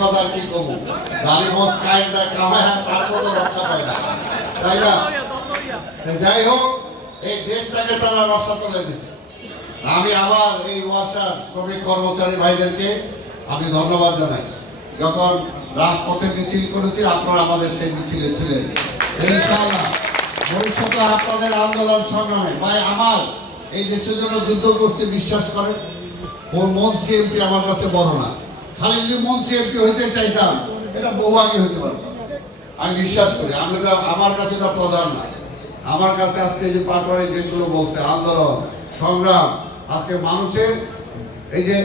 কথা আর কি করবো, দাড়িমোজ কায়েমটা কামায় তার মতো রক্ষা পায় না, তাই না? যাই হোক, এই দেশটাকে তারা রসাতলে দিছে। আমি আবার এই ওয়াসার শ্রমিক কর্মচারী ভাইদেরকে আমি ধন্যবাদ জানাই। যখন রাজপথে মিছিল করেছি আপনারা আমাদের সেই মিছিলে ছিলেন। ইনশাআল্লাহ ভবিষ্যতে আপনাদের আন্দোলন সংগ্রামে ভাই আমার এই দেশের জন্য যুদ্ধ করছে, বিশ্বাস করেন কোন মন্ত্রী এমপি আমার কাছে বড় না। খালি যদি মন্ত্রী এমপি হইতে চাইতাম এটা বহু আগে হইতে পারতাম, আমি বিশ্বাস করি। আমি আমার কাছে এটা প্রধান না। আমার কাছে আজকে যে পাটোয়ারি যেগুলো বলছে আন্দোলন সংগ্রাম, আজকে মানুষের এই যে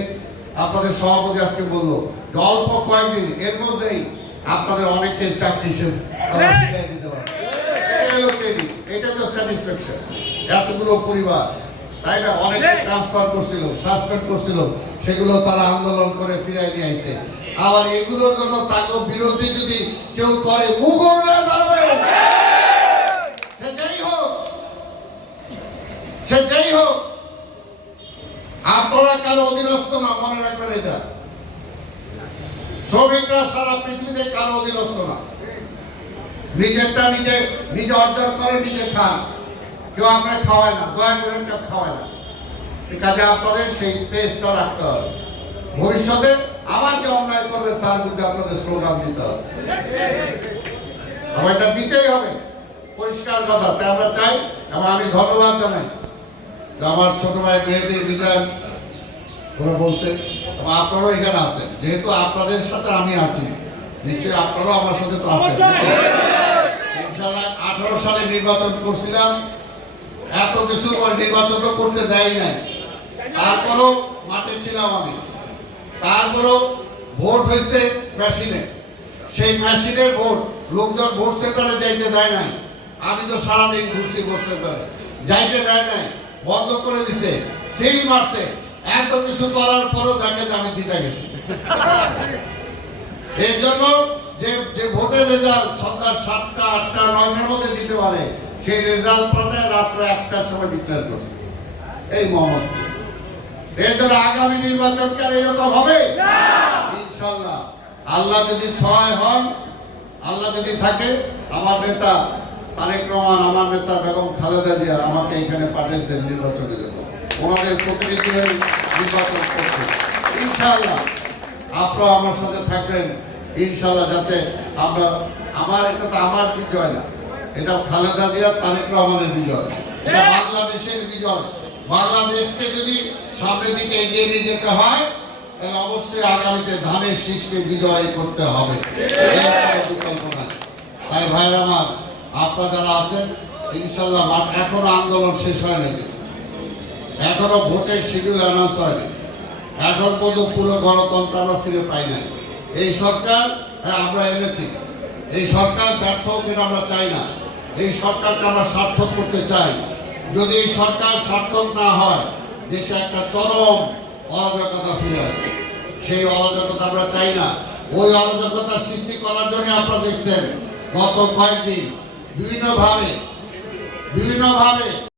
আপনাদের সভাপতি আজকে বললো অল্প কয়েকদিন এর মধ্যেই আপনাদের অনেকের চাকরি দিতে পারে, এটা তো স্যাটিসফ্যাকশন। এতগুলো পরিবার, তাই না, অনেকে ট্রান্সফার করছিল, সাসপেন্ড করছিল, সেগুলো তারা আন্দোলন করে ফিরাই নিয়ে আইছে। আবার এগুলোর জন্য তাকে বিরোধী যদি কেউ করে মুগলরা দাঁড়াবে, সে যেই হোক আপনারা কারো অধীনস্থ না, মনে রাখবেন এটা। শ্রমিকরা সারা পৃথিবীতে কারো অধীনস্থ না, নিজেরটা নিজে অর্জন করে নিজে খান, কেউ আপনার খাওয়ায় না, দয়া করে কেউ খাওয়ায় না। কাজে আপনাদের সেই টেস্টটা রাখতে হবে। ভবিষ্যতে আবার যে অন্যায় করবে তার বিরুদ্ধে আপনাদের স্লোগান দিতে হবে, এটা দিতেই হবে, পরিষ্কার কথা। তাই আমরা চাই এবং আমি ধন্যবাদ জানাই আমার ছোট ভাই মেয়েদের বিজয় ওরা বলছে, আপনারাও এখানে আছেন, যেহেতু আপনাদের সাথে আমি আছি, নিশ্চয়ই আপনারাও আমার সাথে তো আছেন। ইনশাআল্লাহ 18 সালে নির্বাচন করছিলাম, এত কিছু নির্বাচন করতে দেয় নাই, তারপরও মাঠে ছিলাম আমি। তারপরও ভোট হয়েছে মেশিনে, সেই মেশিনের ভোট লোকজন ভোট সেন্টারে যাইতে দেয় নাই। আমি তো সারাদিন ঘুরছি ভোট সেন্টারে, যাইতে দেয় নাই, বন্ধ করে দিছে, সেই মাসে এত কিছু করার পরও দেখে যে আমি জিতে গেছি। এই জন্য যে ভোটের রেজাল্ট সন্ধ্যা 7টা 8টা 9টার মধ্যে দিতে পারে, সেই রেজাল্ট পাতে রাত্রে 1টার সময় ডিক্লেয়ার করছে এই মোহাম্মদ। এর জন্য আগামী নির্বাচনকাল এরকম হবে ইনশাআল্লাহ। আল্লাহ যদি সহায় হন, আল্লাহ যদি থাকে, আমার নেতা তারেক রহমান, আমার নেতা বেগম খালেদা জিয়া আমাকে এখানে পাঠিয়েছেন নির্বাচনের জন্য, ওনাদের প্রতিনিধি হয়ে নির্বাচন করছে। ইনশাআল্লাহ আপনারা আমার সাথে থাকবেন ইনশাআল্লাহ, যাতে আমরা এটা তো আমার বিজয় না, এটা খালেদা জিয়া তারেক রহমানের বিজয়, এটা বাংলাদেশের বিজয়। বাংলাদেশকে যদি সামনের দিকে এগিয়ে নিয়ে যেতে হয় তাহলে অবশ্যই আগামীতে ধানের শীষকে বিজয় করতে হবে, বিকল্প নাই। তাই ভাইরা আমার, আপনারা যারা আছেন ইনশাআল্লাহ, এখনো আন্দোলন শেষ হয়নি, এখনো ভোটের শিডিউল অ্যানাউন্স হয়নি, এখন পর্যন্ত পুরো গণতন্ত্র আমরা ফিরে পাই নাই। এই সরকার আমরা এনেছি, এই সরকার ব্যর্থ হোক কিনা আমরা চাই না, এই সরকারকে আমরা সার্থক করতে চাই। যদি এই সরকার সার্থক না হয়, দেশে একটা চরম অরাজকতা ফিরে আসবে, সেই অরাজকতা আমরা চাই না। ওই অরাজকতা সৃষ্টি করার জন্য আপনারা দেখছেন গত কয়েকদিন বিভিন্নভাবে